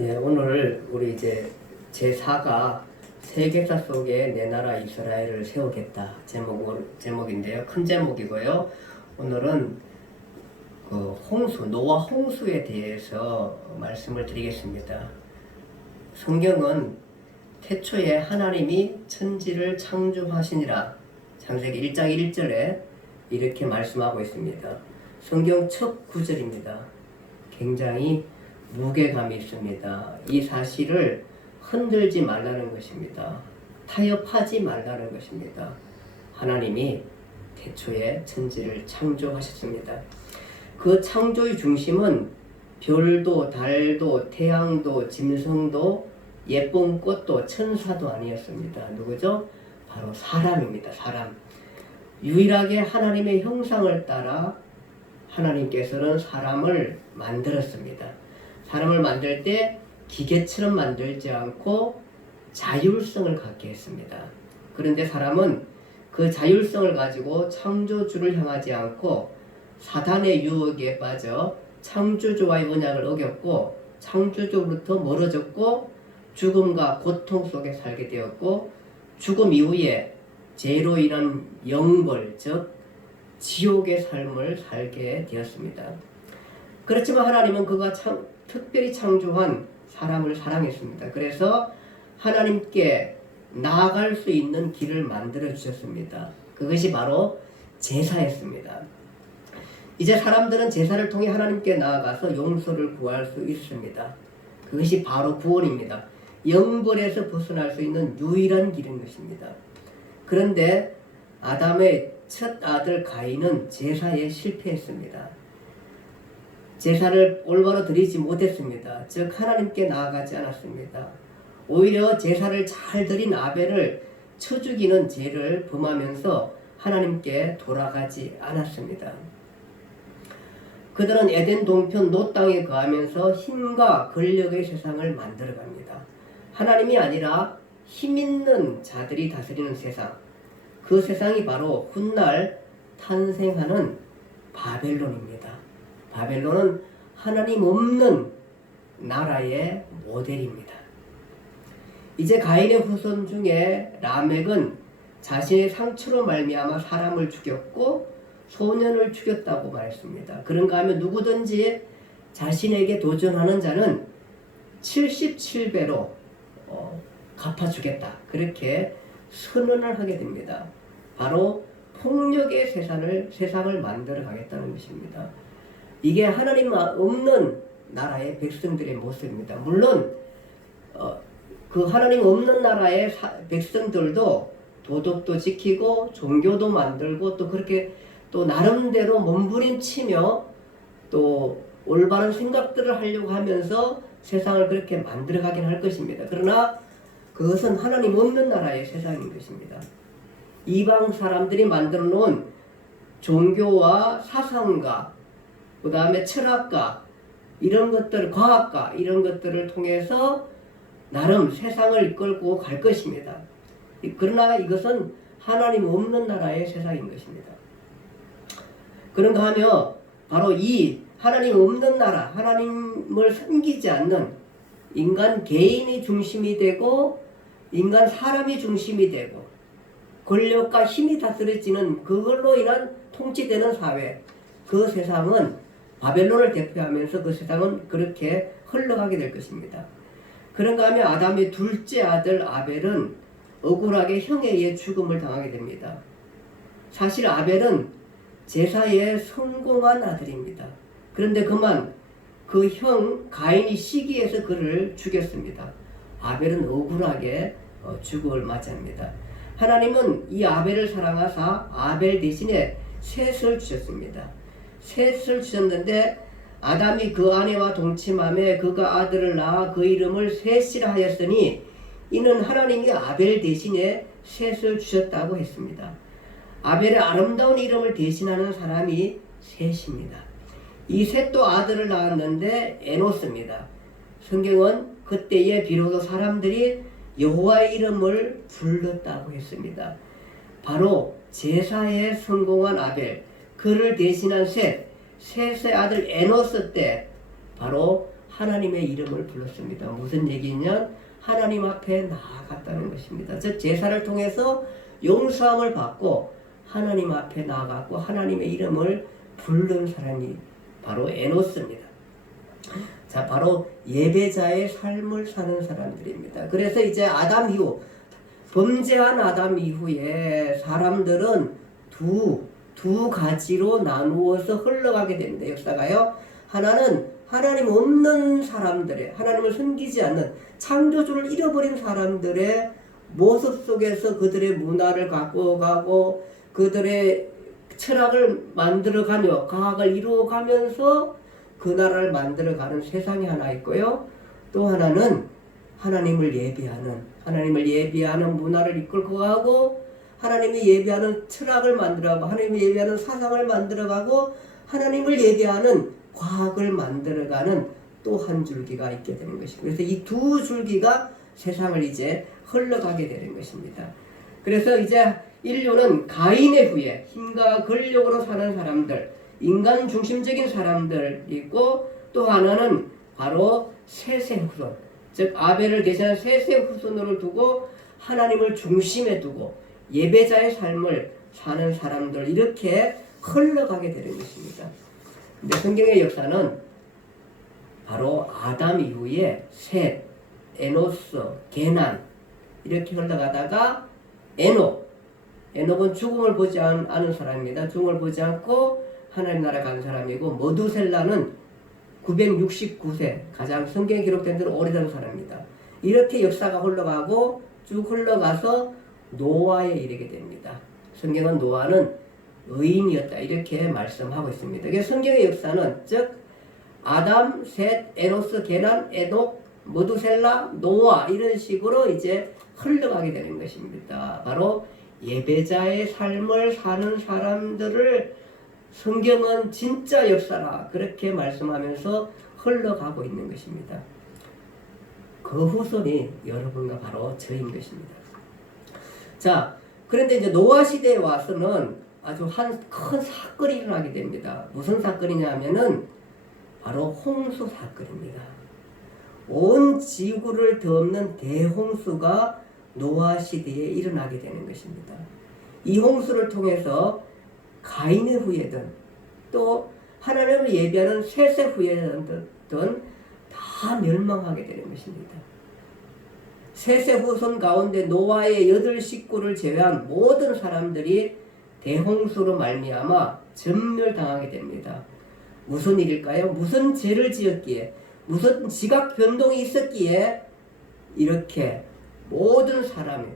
예, 오늘 우리 이제 제4가 세계사 속에 내 나라 이스라엘을 세우겠다 제목인데요. 큰 제목이고요. 오늘은 노아 홍수에 대해서 말씀을 드리겠습니다. 성경은 태초에 하나님이 천지를 창조하시니라 창세기 1장 1절에 이렇게 말씀하고 있습니다. 성경 첫 구절입니다. 굉장히 무게감이 있습니다. 이 사실을 흔들지 말라는 것입니다. 타협하지 말라는 것입니다. 하나님이 태초에 천지를 창조하셨습니다. 그 창조의 중심은 별도, 달도, 태양도, 짐승도, 예쁜 꽃도, 천사도 아니었습니다. 누구죠? 바로 사람입니다. 사람. 유일하게 하나님의 형상을 따라 하나님께서는 사람을 만들었습니다. 사람을 만들 때 기계처럼 만들지 않고 자율성을 갖게 했습니다. 그런데 사람은 그 자율성을 가지고 창조주를 향하지 않고 사단의 유혹에 빠져 창조주와의 언약을 어겼고 창조주로부터 멀어졌고 죽음과 고통 속에 살게 되었고 죽음 이후에 죄로 인한 영벌, 즉 지옥의 삶을 살게 되었습니다. 그렇지만 하나님은 그가 특별히 창조한 사람을 사랑했습니다. 그래서 하나님께 나아갈 수 있는 길을 만들어 주셨습니다. 그것이 바로 제사였습니다. 이제 사람들은 제사를 통해 하나님께 나아가서 용서를 구할 수 있습니다. 그것이 바로 구원입니다. 영벌에서 벗어날 수 있는 유일한 길인 것입니다. 그런데 아담의 첫 아들 가인은 제사에 실패했습니다. 제사를 올바로 드리지 못했습니다. 즉 하나님께 나아가지 않았습니다. 오히려 제사를 잘 드린 아벨을 쳐 죽이는 죄를 범하면서 하나님께 돌아가지 않았습니다. 그들은 에덴 동편 놋 땅에 거하면서 힘과 권력의 세상을 만들어갑니다. 하나님이 아니라 힘있는 자들이 다스리는 세상, 그 세상이 바로 훗날 탄생하는 바벨론입니다. 바벨론은 하나님 없는 나라의 모델입니다. 이제 가인의 후손 중에 라멕은 자신의 상처로 말미암아 사람을 죽였고 소년을 죽였다고 말했습니다. 그런가 하면 누구든지 자신에게 도전하는 자는 77배로 갚아주겠다. 그렇게 선언을 하게 됩니다. 바로 폭력의 세상을 만들어 가겠다는 것입니다. 이게 하나님 없는 나라의 백성들의 모습입니다. 물론 그 하나님 없는 나라의 백성들도 도덕도 지키고 종교도 만들고 또 그렇게 또 나름대로 몸부림치며 또 올바른 생각들을 하려고 하면서 세상을 그렇게 만들어가긴 할 것입니다. 그러나 그것은 하나님 없는 나라의 세상인 것입니다. 이방 사람들이 만들어 놓은 종교와 사상과 그 다음에 철학과 이런 것들, 과학과 이런 것들을 통해서 나름 세상을 이끌고 갈 것입니다. 그러나 이것은 하나님 없는 나라의 세상인 것입니다. 그런가 하며 바로 이 하나님 없는 나라, 하나님을 섬기지 않는 인간 개인이 중심이 되고 인간 사람이 중심이 되고 권력과 힘이 다스려지는 그걸로 인한 통치되는 사회, 그 세상은 바벨론을 대표하면서 그 세상은 그렇게 흘러가게 될 것입니다. 그런가 하면 아담의 둘째 아들 아벨은 억울하게 형에 의해 죽음을 당하게 됩니다. 사실 아벨은 제사에 성공한 아들입니다. 그런데 그만 그 형 가인이 시기해서 그를 죽였습니다. 아벨은 억울하게 죽음을 맞이합니다. 하나님은 이 아벨을 사랑하사 아벨 대신에 셋을 주셨습니다. 셋을 주셨는데 아담이 그 아내와 동침함에 그가 아들을 낳아 그 이름을 셋이라 하였으니 이는 하나님이 아벨 대신에 셋을 주셨다고 했습니다. 아벨의 아름다운 이름을 대신하는 사람이 셋입니다. 이 셋도 아들을 낳았는데 에노스입니다. 성경은 그때에 비로소 사람들이 여호와의 이름을 불렀다고 했습니다. 바로 제사에 성공한 아벨, 그를 대신한 셋의 아들 에노스 때 바로 하나님의 이름을 불렀습니다. 무슨 얘기냐? 하나님 앞에 나아갔다는 것입니다. 즉 제사를 통해서 용서함을 받고 하나님 앞에 나아갔고 하나님의 이름을 부른 사람이 바로 에노스입니다. 자, 바로 예배자의 삶을 사는 사람들입니다. 그래서 이제 아담 이후, 범죄한 아담 이후에 사람들은 두 가지로 나누어서 흘러가게 됩니다. 역사가요. 하나는 하나님 없는 사람들의, 하나님을 섬기지 않는 창조주를 잃어버린 사람들의 모습 속에서 그들의 문화를 갖고 가고 그들의 철학을 만들어가며 과학을 이루어가면서 그 나라를 만들어가는 세상이 하나 있고요. 또 하나는 하나님을 예배하는 문화를 이끌고 가고 하나님이 예배하는 철학을 만들어가고 하나님이 예배하는 사상을 만들어가고 하나님을 예배하는 과학을 만들어가는 또 한 줄기가 있게 되는 것입니다. 그래서 이 두 줄기가 세상을 이제 흘러가게 되는 것입니다. 그래서 이제 인류는 가인의 후예, 힘과 권력으로 사는 사람들, 인간 중심적인 사람들 있고 또 하나는 바로 셋의 후손, 즉 아벨을 대신한 셋의 후손으로 두고 하나님을 중심에 두고 예배자의 삶을 사는 사람들 이렇게 흘러가게 되는 것입니다. 근데 성경의 역사는 바로 아담 이후에 셋, 에노스, 게난 이렇게 흘러가다가 에녹은 죽음을 보지 않은 사람입니다. 죽음을 보지 않고 하나님 나라에 간 사람이고 머두셀라는 969세 가장 성경에 기록된 대로 오래된 사람입니다. 이렇게 역사가 흘러가고 쭉 흘러가서 노아에 이르게 됩니다. 성경은 노아는 의인이었다 이렇게 말씀하고 있습니다. 그래서 성경의 역사는 즉 아담, 셋, 에노스, 게난, 에녹, 머두셀라, 노아 이런 식으로 이제 흘러가게 되는 것입니다. 바로 예배자의 삶을 사는 사람들을 성경은 진짜 역사라 그렇게 말씀하면서 흘러가고 있는 것입니다. 그 후손이 여러분과 바로 저인 것입니다. 자, 그런데 이제 노아 시대에 와서는 아주 한 큰 사건이 일어나게 됩니다. 무슨 사건이냐 하면은 바로 홍수 사건입니다. 온 지구를 덮는 대홍수가 노아 시대에 일어나게 되는 것입니다. 이 홍수를 통해서 가인의 후예든 또 하나님을 예배하는 셋의 후예든 다 멸망하게 되는 것입니다. 셋의 후손 가운데 노아의 8 식구를 제외한 모든 사람들이 대홍수로 말미암아 전멸당하게 됩니다. 무슨 일일까요? 무슨 죄를 지었기에 무슨 지각 변동이 있었기에 이렇게 모든 사람이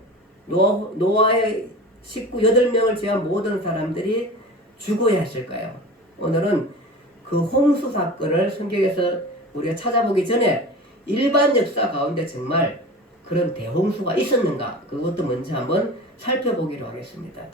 노아의 식구 8명을 제외한 모든 사람들이 죽어야 했을까요? 오늘은 그 홍수 사건을 성경에서 우리가 찾아보기 전에 일반 역사 가운데 정말 그런 대홍수가 있었는가 그것도 먼저 한번 살펴보기로 하겠습니다.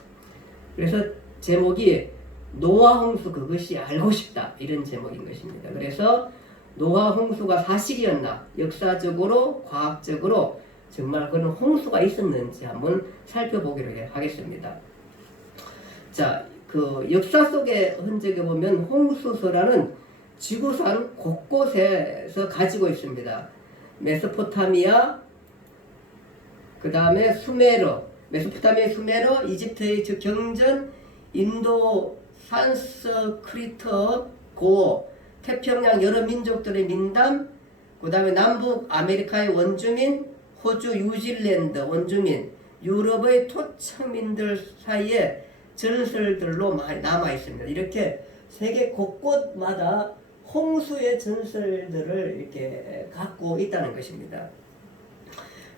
그래서 제목이 노아 홍수 그것이 알고 싶다 이런 제목인 것입니다. 그래서 노아 홍수가 사실이었나 역사적으로 과학적으로 정말 그런 홍수가 있었는지 한번 살펴보기로 하겠습니다. 자, 그 역사 속의 흔적에 보면 홍수서라는 지구상 곳곳에서 가지고 있습니다. 메소포타미아, 그 다음에 메소포타미아 수메르, 이집트의 경전, 인도 산스크리트 고, 태평양 여러 민족들의 민담, 그 다음에 남북 아메리카의 원주민, 호주 뉴질랜드 원주민, 유럽의 토착민들 사이에 전설들로 많이 남아 있습니다. 이렇게 세계 곳곳마다 홍수의 전설들을 이렇게 갖고 있다는 것입니다.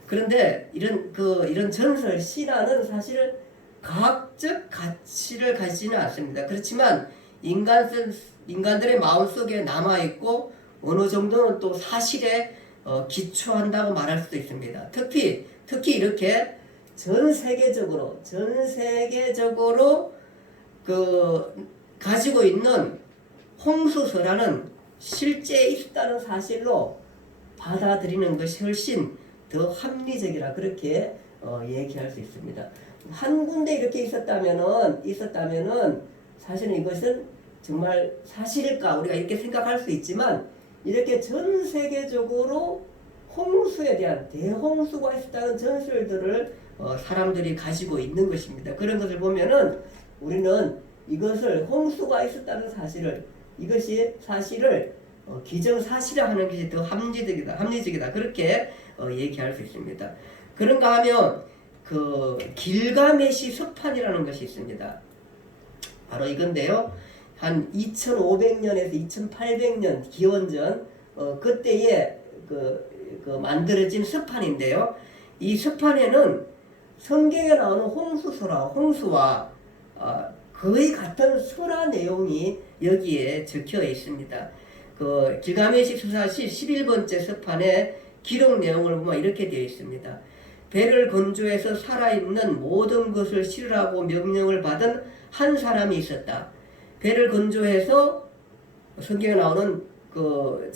그런데 이런 전설 신화는 사실 과학적 가치를 가지지는 않습니다. 그렇지만 인간들의 마음속에 남아 있고 어느 정도는 또 사실에 기초한다고 말할 수도 있습니다. 특히 이렇게 전 세계적으로 가지고 있는 홍수서라는 실제 있었다는 사실로 받아들이는 것이 훨씬 더 합리적이라 그렇게 얘기할 수 있습니다. 한 군데 이렇게 있었다면은 사실은 이것은 정말 사실일까 우리가 이렇게 생각할 수 있지만 이렇게 전 세계적으로 홍수에 대한 대홍수가 있었다는 전설들을 사람들이 가지고 있는 것입니다. 그런 것을 보면은 우리는 이것을 홍수가 있었다는 사실을 이것이 사실을 기정사실화 하는 것이 더 합리적이다 그렇게 얘기할 수 있습니다. 그런가 하면 그 길가메시 습판이라는 것이 있습니다. 바로 이건데요. 한 2500년에서 2800년 기원전 그때에 그 만들어진 습판인데요. 이 습판에는 성경에 나오는 홍수와 거의 같은 설화 내용이 여기에 적혀 있습니다. 그 길가메시 수사시 11번째 습판의 기록 내용을 보면 이렇게 되어 있습니다. 배를 건조해서 살아있는 모든 것을 실으라고 명령을 받은 한 사람이 있었다. 배를 건조해서 성경에 나오는 그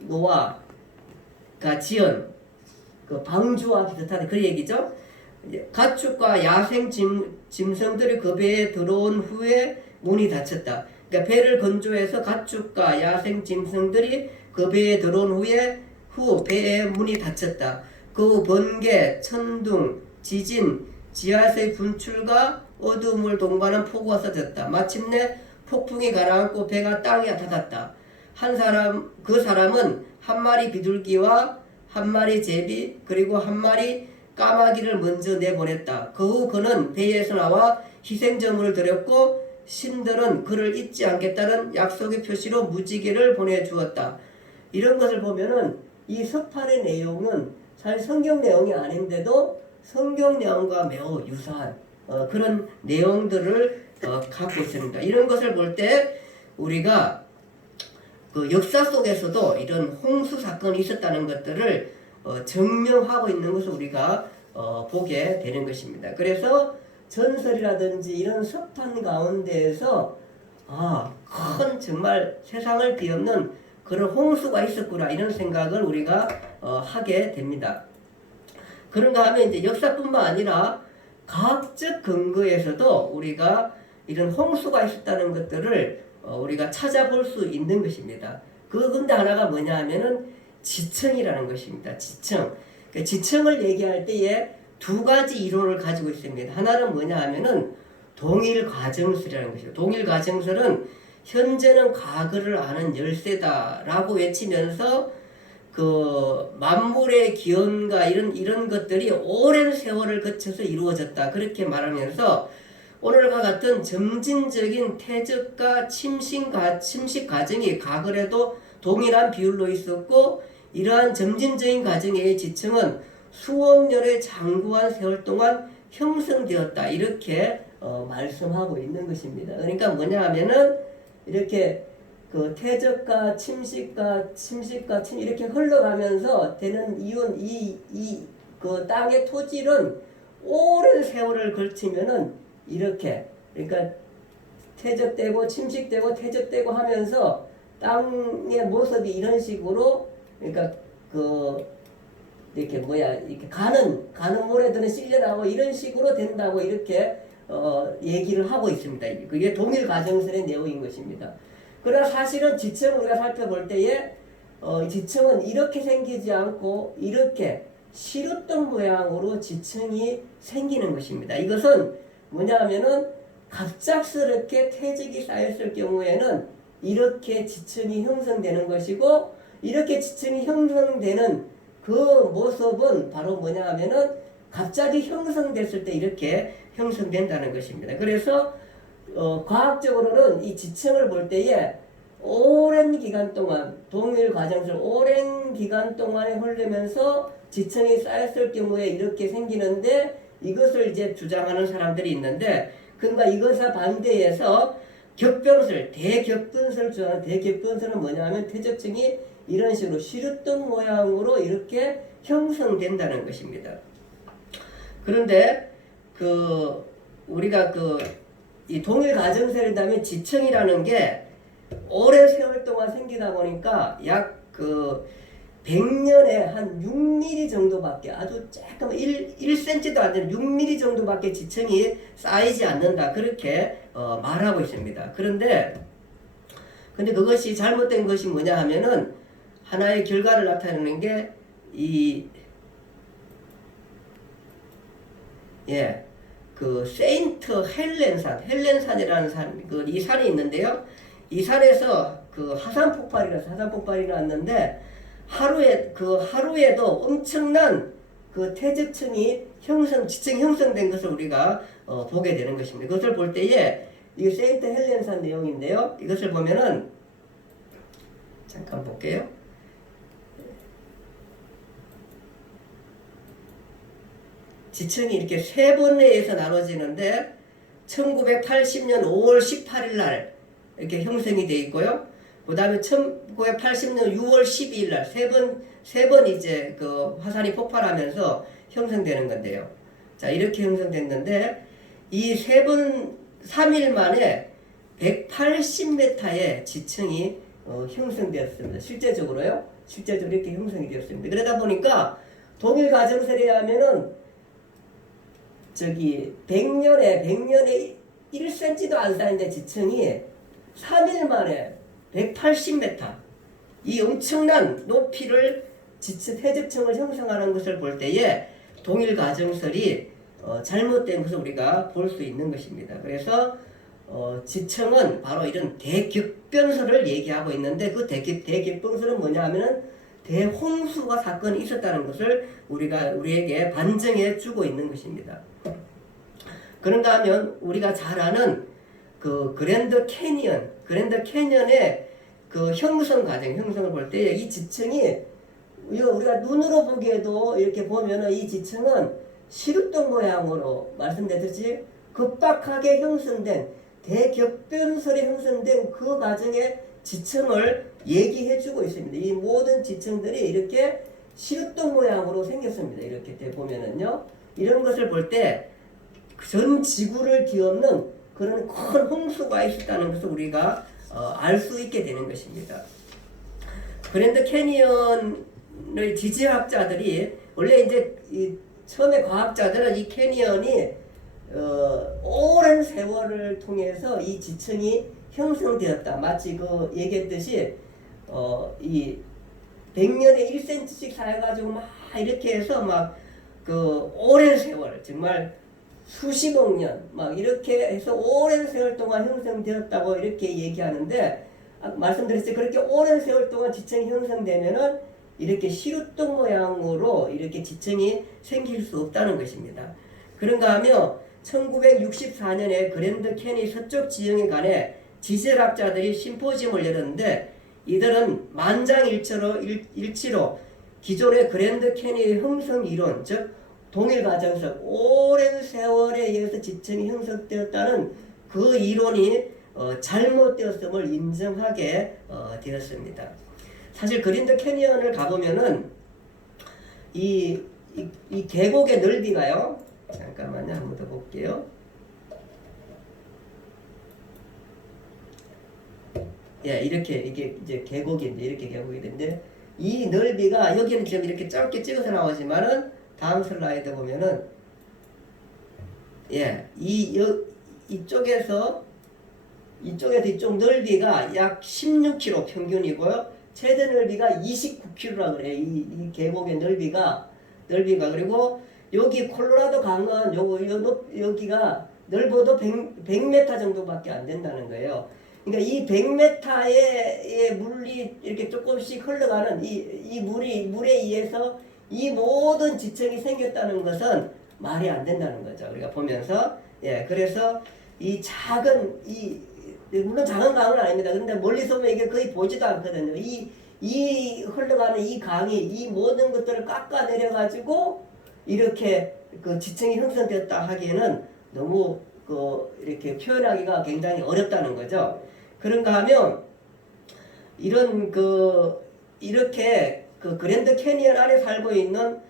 노아가 지은 그 방주와 비슷한 그 얘기죠. 가축과 야생 짐승들이 그 배에 들어온 후에 문이 닫혔다. 그러니까 배를 건조해서 가축과 야생 짐승들이 그 배에 들어온 후 배의 문이 닫혔다. 그 번개, 천둥, 지진, 지하수의 분출과 어둠을 동반한 폭우가 쏟아졌다. 마침내 폭풍이 가라앉고 배가 땅에 닿았다. 그 사람은 한 마리 비둘기와 한 마리 제비 그리고 한 마리 까마귀를 먼저 내보냈다. 그 후 그는 배에서 나와 희생제물을 드렸고 신들은 그를 잊지 않겠다는 약속의 표시로 무지개를 보내주었다. 이런 것을 보면은 이 습판의 내용은 사실 성경 내용이 아닌데도 성경 내용과 매우 유사한 그런 내용들을 갖고 있습니다. 이런 것을 볼 때 우리가 그 역사 속에서도 이런 홍수 사건이 있었다는 것들을 증명하고 있는 것을 우리가 보게 되는 것입니다. 그래서 전설이라든지 이런 습판 가운데에서 큰 정말 세상을 뒤엎는 그런 홍수가 있었구나 이런 생각을 우리가 하게 됩니다. 그런가 하면 이제 역사뿐만 아니라 과학적 근거에서도 우리가 이런 홍수가 있었다는 것들을 우리가 찾아볼 수 있는 것입니다. 근데 하나가 뭐냐 하면은 지층이라는 것입니다. 지층. 그러니까 지층을 얘기할 때에 두 가지 이론을 가지고 있습니다. 하나는 뭐냐 하면은 동일 가정설이라는 것이죠. 동일 가정설은 현재는 과거를 아는 열쇠다라고 외치면서 그 만물의 기원과 이런 것들이 오랜 세월을 거쳐서 이루어졌다. 그렇게 말하면서 오늘과 같은 점진적인 퇴적과 침식 과정이 과거에도 동일한 비율로 있었고 이러한 점진적인 과정의 지층은 수억 년의 장구한 세월 동안 형성되었다. 이렇게 말씀하고 있는 것입니다. 그러니까 뭐냐 하면은 이렇게 그 퇴적과 침식과 이렇게 흘러가면서 되는 이유는 그 땅의 토질은 오랜 세월을 걸치면은 이렇게 그러니까 퇴적되고 침식되고 퇴적되고 하면서 땅의 모습이 이런 식으로 그러니까 이렇게 가는 모래들은 실려나오고 이런 식으로 된다고 이렇게 얘기를 하고 있습니다. 그게 동일 가정설의 내용인 것입니다. 그러나 사실은 지층을 우리가 살펴볼 때에 지층은 이렇게 생기지 않고 이렇게 시루떡 모양으로 지층이 생기는 것입니다. 이것은 뭐냐 하면은 갑작스럽게 퇴적이 쌓였을 경우에는 이렇게 지층이 형성되는 것이고 이렇게 지층이 형성되는 그 모습은 바로 뭐냐 하면은 갑자기 형성됐을 때 이렇게 형성된다는 것입니다. 그래서 과학적으로는 이 지층을 볼 때에 오랜 기간 동안 동일 과정을 오랜 기간 동안에 흐르면서 지층이 쌓였을 경우에 이렇게 생기는데 이것을 이제 주장하는 사람들이 있는데 그러니까 이것과 반대해서 대격변설 주장하는 대격변설은 뭐냐 하면 퇴적층이 이런 식으로 시루떡 모양으로 이렇게 형성된다는 것입니다. 그런데 우리가 이 동일 가정설이라면 지층이라는 게 오랜 세월 동안 생기다 보니까 약 100년에 한 6mm 정도밖에 아주 조금 1cm도 안 되는 6mm 정도밖에 지층이 쌓이지 않는다. 그렇게 말하고 있습니다. 그런데 근데 그것이 잘못된 것이 뭐냐 하면은 하나의 결과를 나타내는 게 이 예, 그 세인트 헬렌산이라는 산, 이 산이 있는데요. 이 산에서 그 화산 폭발이 났는데 하루에도 엄청난 그 퇴적층이 지층이 형성된 것을 우리가 보게 되는 것입니다. 그것을 볼 때에 이 세인트 헬렌산 내용인데요. 이것을 보면은 잠깐 볼게요. 지층이 이렇게 세 번에서 나눠지는데 1980년 5월 18일 날 이렇게 형성이 되어 있고요. 그 다음에 1980년 6월 12일 날 세 번 이제 그 화산이 폭발하면서 형성되는 건데요. 자, 이렇게 형성됐는데 이 3일 만에 180m의 지층이 형성되었습니다. 실제적으로요. 실제적으로 이렇게 형성이 되었습니다. 그러다 보니까 동일 가정설에 하면은 100년에 1cm도 안 쌓인데 지층이 3일 만에 180m 이 엄청난 높이를 퇴적층을 형성하는 것을 볼 때에 동일 가정설이 잘못된 것을 우리가 볼 수 있는 것입니다. 그래서 지층은 바로 이런 대격변설을 얘기하고 있는데 그 대격변설은 뭐냐 하면은 대홍수가 사건이 있었다는 것을 우리에게 반증해 주고 있는 것입니다. 그런가 하면 우리가 잘 아는 그 그랜드 캐니언의 그 형성을 볼 때 이 지층이 우리가 눈으로 보기에도 이렇게 보면은 이 지층은 시루떡 모양으로 말씀드렸듯이 급박하게 형성된 대격변설이 형성된 그 과정의 지층을 얘기해주고 있습니다. 이 모든 지층들이 이렇게 시루떡 모양으로 생겼습니다. 이렇게 보면은요, 이런 것을 볼 때 전 지구를 뒤엎는 그런 큰 홍수가 있었다는 것을 우리가 알 수 있게 되는 것입니다. 그랜드 캐니언의 지질학자들이 원래 이제 처음에 과학자들은 이 캐니언이 오랜 세월을 통해서 이 지층이 형성되었다. 마치 그 얘기했듯이 이 100년에 1cm씩 쌓여가지고 막 이렇게 해서 막 그 오랜 세월 정말 수십억 년 막 이렇게 해서 오랜 세월 동안 형성되었다고 이렇게 얘기하는데 말씀드렸죠. 그렇게 오랜 세월 동안 지층이 형성되면은 이렇게 시루떡 모양으로 이렇게 지층이 생길 수 없다는 것입니다. 그런가 하며 1964년에 그랜드 캐니 서쪽 지형에 관해 지질학자들이 심포지엄을 열었는데 이들은 만장일치로 기존의 그랜드 캐니의 형성 이론, 즉 동일 가정설, 오랜 세월에 의해서 지층이 형성되었다는 그 이론이 잘못되었음을 인정하게 되었습니다. 사실 그랜드 캐니언을 가보면은 이 계곡의 넓이가요. 잠깐만요, 한번 더 볼게요. 예, 이게 이제 계곡인데 이렇게 계곡이 되는데 이 넓이가 여기는 지금 이렇게 짧게 찍어서 나오지만은 다음 슬라이드 보면은 예, 이쪽에서 이쪽 넓이가 약 16km 평균이고요. 최대 넓이가 29km라 그래요. 이 계곡의 넓이가 그리고 여기 콜로라도 강은 여기가 넓어도 100m 정도밖에 안 된다는 거예요. 그러니까 이 100m의 물이 이렇게 조금씩 흘러가는 이 물에 의해서 이 모든 지층이 생겼다는 것은 말이 안 된다는 거죠. 우리가 보면서 그래서 이 물론 작은 강은 아닙니다. 그런데 멀리서 보면 이게 거의 보지도 않거든요. 이 흘러가는 이 강이 이 모든 것들을 깎아내려 가지고 이렇게 그 지층이 형성되었다 하기에는 너무 이렇게 표현하기가 굉장히 어렵다는 거죠. 그런가 하면 이렇게 그랜드 캐니언 안에 살고 있는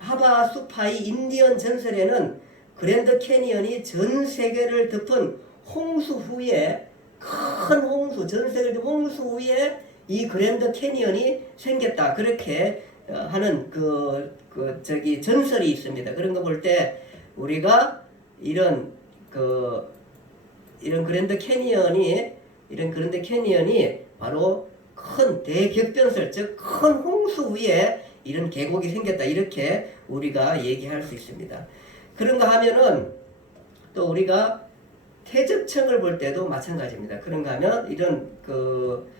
하바수파이 인디언 전설에는 그랜드 캐니언이 전 세계를 덮은 홍수 후에 큰 홍수, 전 세계를 덮은 홍수 후에 이 그랜드 캐니언이 생겼다. 그렇게 하는 전설이 있습니다. 그런 거 볼 때 우리가 이런 이런 그랜드 캐니언이 바로 큰 대격변설, 즉 큰 홍수 위에 이런 계곡이 생겼다, 이렇게 우리가 얘기할 수 있습니다. 그런가 하면은 또 우리가 퇴적층을 볼 때도 마찬가지입니다. 그런가 하면 이런 그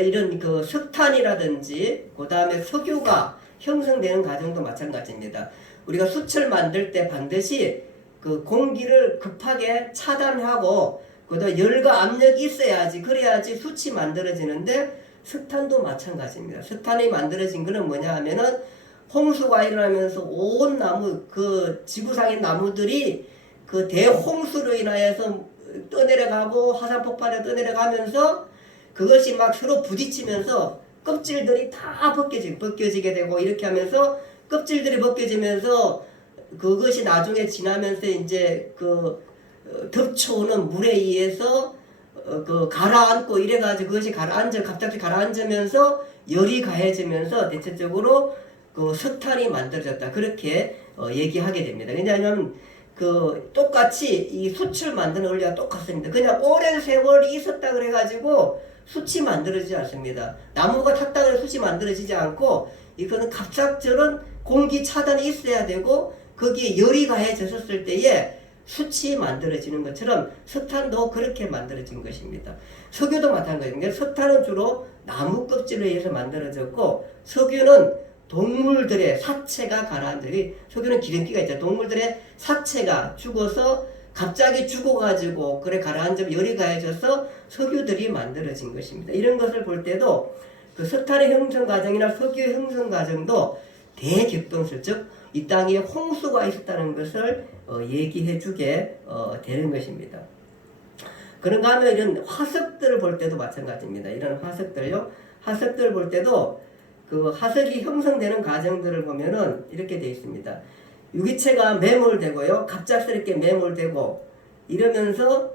이런 그 석탄이라든지 그 다음에 석유가 형성되는 과정도 마찬가지입니다. 우리가 숯을 만들 때 반드시 그 공기를 급하게 차단하고 그다음 열과 압력이 있어야지, 그래야지 숯이 만들어지는데, 석탄도 마찬가지입니다. 석탄이 만들어진 거는 뭐냐 하면은 홍수가 일어나면서 온 나무, 그 지구상의 나무들이 그 대홍수로 인하여서 떠내려가고 화산 폭발에 떠내려가면서 그것이 막 서로 부딪히면서 껍질들이 다 벗겨지게 되고, 이렇게 하면서 껍질들이 벗겨지면서 그것이 나중에 지나면서 이제 그 덮쳐오는 물에 의해서 그 가라앉고 이래가지고 그것이 갑자기 가라앉으면서 열이 가해지면서 대체적으로 그 석탄이 만들어졌다, 그렇게 얘기하게 됩니다. 왜냐하면 그 똑같이 이 숯을 만드는 원리가 똑같습니다. 그냥 오랜 세월이 있었다 그래가지고 숯이 만들어지지 않습니다. 나무가 탔다 그래 숯이 만들어지지 않고, 이거는 갑작스런 공기 차단이 있어야 되고 거기에 열이 가해졌을 때에 숯이 만들어지는 것처럼 석탄도 그렇게 만들어진 것입니다. 석유도 마찬가지입니다. 석탄은 주로 나무 껍질에 의해서 만들어졌고, 석유는 동물들의 사체가 가라앉은, 석유는 기름기가 있죠. 동물들의 사체가 죽어서 갑자기 죽어가지고 그래 가라앉으면 열이 가해져서 석유들이 만들어진 것입니다. 이런 것을 볼 때도 그 석탄의 형성 과정이나 석유의 형성 과정도 대격동설, 즉 이 땅에 홍수가 있었다는 것을 얘기해 주게 되는 것입니다. 그런가 하면 이런 화석들을 볼 때도 마찬가지입니다. 이런 화석들요. 화석들을 볼 때도 그 화석이 형성되는 과정들을 보면은 이렇게 되어 있습니다. 유기체가 매몰되고요. 갑작스럽게 매몰되고 이러면서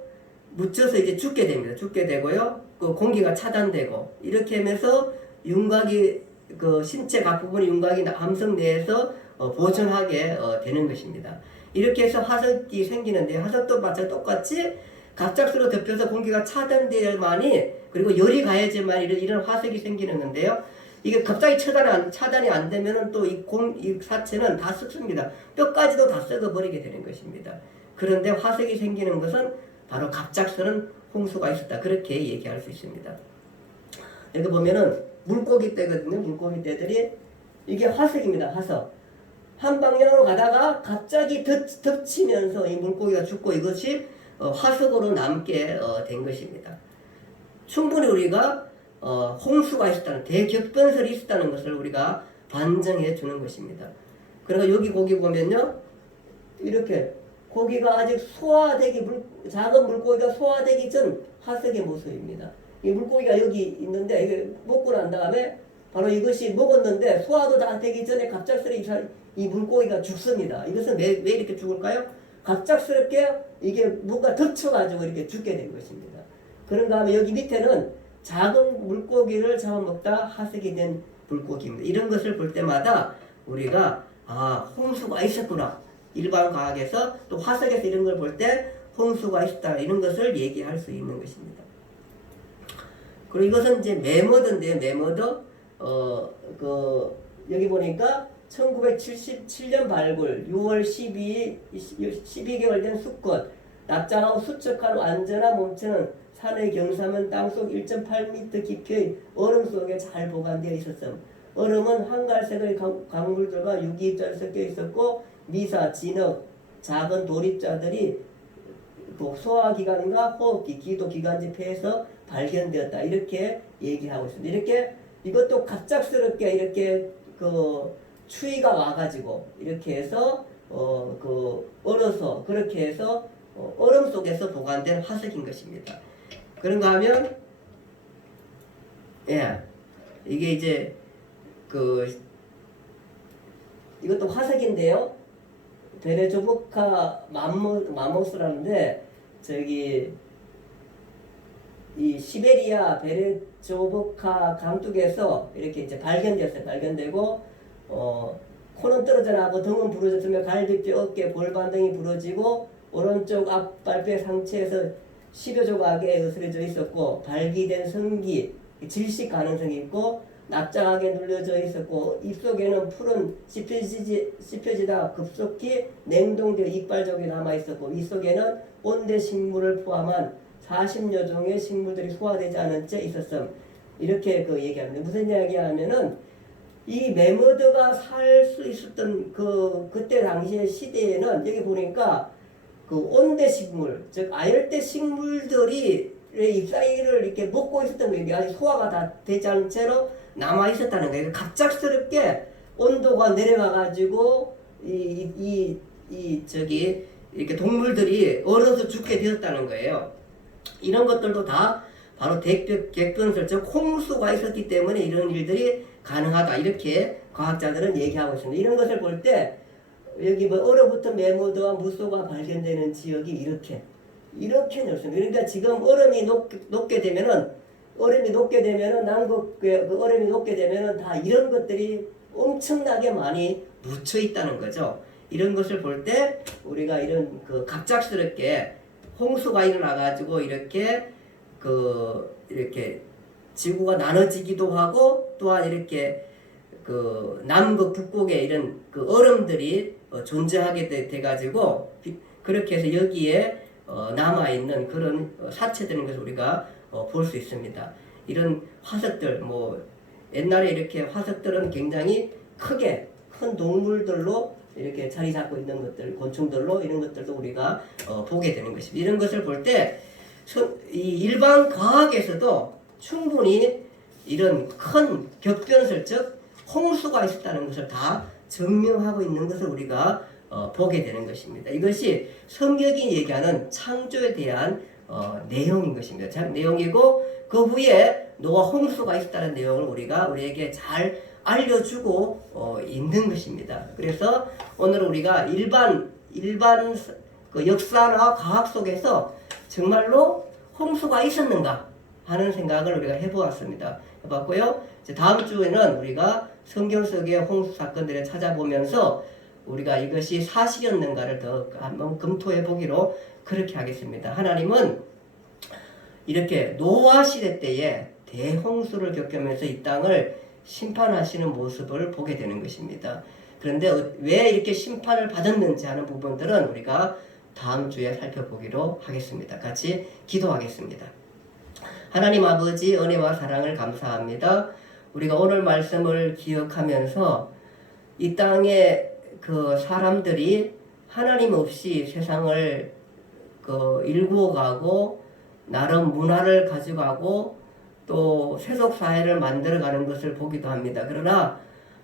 묻혀서 이제 죽게 됩니다. 죽게 되고요. 그 공기가 차단되고 이렇게 하면서 윤곽이 그 신체 각 부분의 윤곽이 함석 내에서 보존하게 되는 것입니다. 이렇게 해서 화석이 생기는데, 화석도 마찬가지로 똑같이 갑작스러워 덮여서 공기가 차단되야만이, 그리고 열이 가해져만 이런 화석이 생기는 건데요. 이게 갑자기 차단이 안 되면은 또 이 사체는 다 썩습니다. 뼈까지도 다 썩어버리게 되는 것입니다. 그런데 화석이 생기는 것은 바로 갑작스런 홍수가 있었다, 그렇게 얘기할 수 있습니다. 여기 보면은 물고기 떼거든요. 물고기 떼들이 이게 화석입니다. 화석. 한 방향으로 가다가 갑자기 덮치면서 이 물고기가 죽고 이것이 화석으로 남게 된 것입니다. 충분히 우리가 홍수가 있었다는, 대격변설이 있었다는 것을 우리가 반증해 주는 것입니다. 그러니까 여기 고기 보면요, 이렇게 고기가 아직 작은 물고기가 소화되기 전 화석의 모습입니다. 이 물고기가 여기 있는데 이게 먹고 난 다음에 바로 이것이 먹었는데 소화도 다 되기 전에 갑작스레 이 물고기가 죽습니다. 이것은 왜 이렇게 죽을까요? 갑작스럽게 이게 뭔가 덮쳐가지고 이렇게 죽게 된 것입니다. 그런가 하면 여기 밑에는 작은 물고기를 잡아먹다 화석이 된 물고기입니다. 이런 것을 볼 때마다 우리가 홍수가 있었구나. 일반 과학에서 또 화석에서 이런 걸 볼 때 홍수가 있었다, 이런 것을 얘기할 수 있는 것입니다. 그리고 이것은 이제 매머드인데요. 매머드 여기 보니까 1977년 발굴, 6월 12개월 된 수컷, 납작하고 수척한 완전한 몸체는 산의 경사면 땅속 1.8m 깊이의 얼음 속에 잘 보관되어 있었음. 얼음은 한갈색의 강물들과 유기입자를 섞여 있었고, 미사, 진흙, 작은 돌입자들이 소화기관과 호흡기, 기도기관지 폐에서 발견되었다, 이렇게 얘기하고 있습니다. 이렇게 이것도 갑작스럽게 이렇게 그 추위가 와가지고 이렇게 해서 얼어서 그렇게 해서 얼음 속에서 보관된 화석인 것입니다. 그런가 하면 이게 이제 이것도 화석인데요. 베레조브카 마모스라는데 이 시베리아 베레조브카 강둑에서 이렇게 이제 발견되었어요. 발견되고 코는 떨어져 나고 등은 부러졌으며 갈비뼈, 어깨, 골반 등이 부러지고 오른쪽 앞발뼈 상체에서 10여 조각에 으스러져 있었고 발기된 성기, 질식 가능성이 있고 납작하게 눌려져 있었고 입속에는 풀은 씹혀지다 급속히 냉동되어 이빨 쪽에 남아 있었고 윗속에는 온대 식물을 포함한 40여 종의 식물들이 소화되지 않은 채 있었음. 이렇게 얘기합니다. 무슨 이야기하면은 이 매머드가 살 수 있었던 그때 당시의 시대에는 여기 보니까 온대 식물, 즉 아열대 식물들이 잎사귀를 이렇게 먹고 있었던 거예요. 아직 소화가 다 되지 않은 채로 남아 있었다는 거예요. 갑작스럽게 온도가 내려가 가지고 이렇게 동물들이 얼어서 죽게 되었다는 거예요. 이런 것들도 다 바로 객변설, 즉 홍수가 있었기 때문에 이런 일들이 가능하다. 이렇게 과학자들은 얘기하고 있습니다. 이런 것을 볼 때 여기 얼어붙은 매머드와 무소가 발견되는 지역이 이렇게 넓습니다. 그러니까 지금 얼음이 녹게 되면은 남극 얼음이 녹게 되면은 다 이런 것들이 엄청나게 많이 묻혀 있다는 거죠. 이런 것을 볼 때 우리가 이런 갑작스럽게 홍수가 일어나 가지고 이렇게 지구가 나눠지기도 하고 또한 이렇게 남극 북극에 이런 얼음들이 존재하게 돼 가지고 그렇게 해서 여기에 남아 있는 그런 사체되는 것을 우리가 볼 수 있습니다. 이런 화석들 옛날에 이렇게 화석들은 굉장히 큰 동물들로 이렇게 자리 잡고 있는 것들, 곤충들로 이런 것들도 우리가 보게 되는 것입니다. 이런 것을 볼 때 이 일반 과학에서도 충분히 이런 큰 격변설, 즉 홍수가 있었다는 것을 다 증명하고 있는 것을 우리가 보게 되는 것입니다. 이것이 성경이 얘기하는 창조에 대한 내용인 것입니다. 내용이고 그 후에 노아 홍수가 있었다는 내용을 우리에게 잘 알려주고 있는 것입니다. 그래서 오늘 우리가 일반 역사나 과학 속에서 정말로 홍수가 있었는가 하는 생각을 우리가 해봤고요. 이제 다음 주에는 우리가 성경 속의 홍수 사건들을 찾아보면서 우리가 이것이 사실이었는가를 더 한번 검토해 보기로 그렇게 하겠습니다. 하나님은 이렇게 노아 시대 때에 대홍수를 겪으면서 이 땅을 심판하시는 모습을 보게 되는 것입니다. 그런데 왜 이렇게 심판을 받았는지 하는 부분들은 우리가 다음 주에 살펴보기로 하겠습니다. 같이 기도하겠습니다. 하나님 아버지 은혜와 사랑을 감사합니다. 우리가 오늘 말씀을 기억하면서 이 땅에 사람들이 하나님 없이 세상을 일구어가고 나름 문화를 가져가고 또 세속사회를 만들어가는 것을 보기도 합니다. 그러나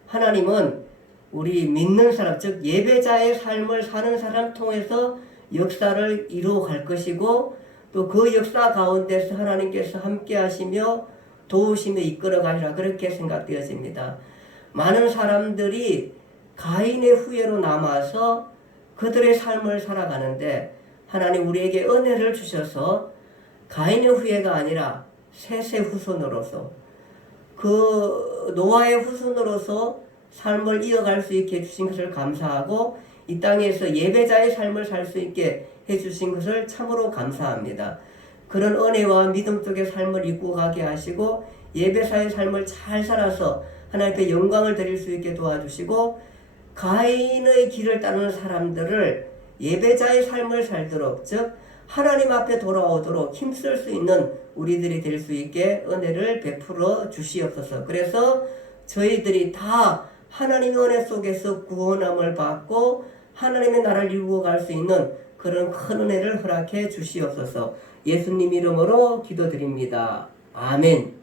하나님은 우리 믿는 사람, 즉 예배자의 삶을 사는 사람 통해서 역사를 이루어갈 것이고 또 그 역사 가운데서 하나님께서 함께 하시며 도우시며 이끌어 가시라 그렇게 생각되어집니다. 많은 사람들이 가인의 후예로 남아서 그들의 삶을 살아가는데 하나님 우리에게 은혜를 주셔서 가인의 후예가 아니라 셋의 후손으로서 노아의 후손으로서 삶을 이어갈 수 있게 해주신 것을 감사하고 이 땅에서 예배자의 삶을 살 수 있게 해주신 것을 참으로 감사합니다. 그런 은혜와 믿음 속의 삶을 이끌어 가게 하시고 예배사의 삶을 잘 살아서 하나님께 영광을 드릴 수 있게 도와주시고 가인의 길을 따르는 사람들을 예배자의 삶을 살도록, 즉 하나님 앞에 돌아오도록 힘쓸 수 있는 우리들이 될 수 있게 은혜를 베풀어 주시옵소서. 그래서 저희들이 다 하나님의 은혜 속에서 구원함을 받고 하나님의 나라를 이루어 갈 수 있는 그런 큰 은혜를 허락해 주시옵소서. 예수님 이름으로 기도드립니다. 아멘.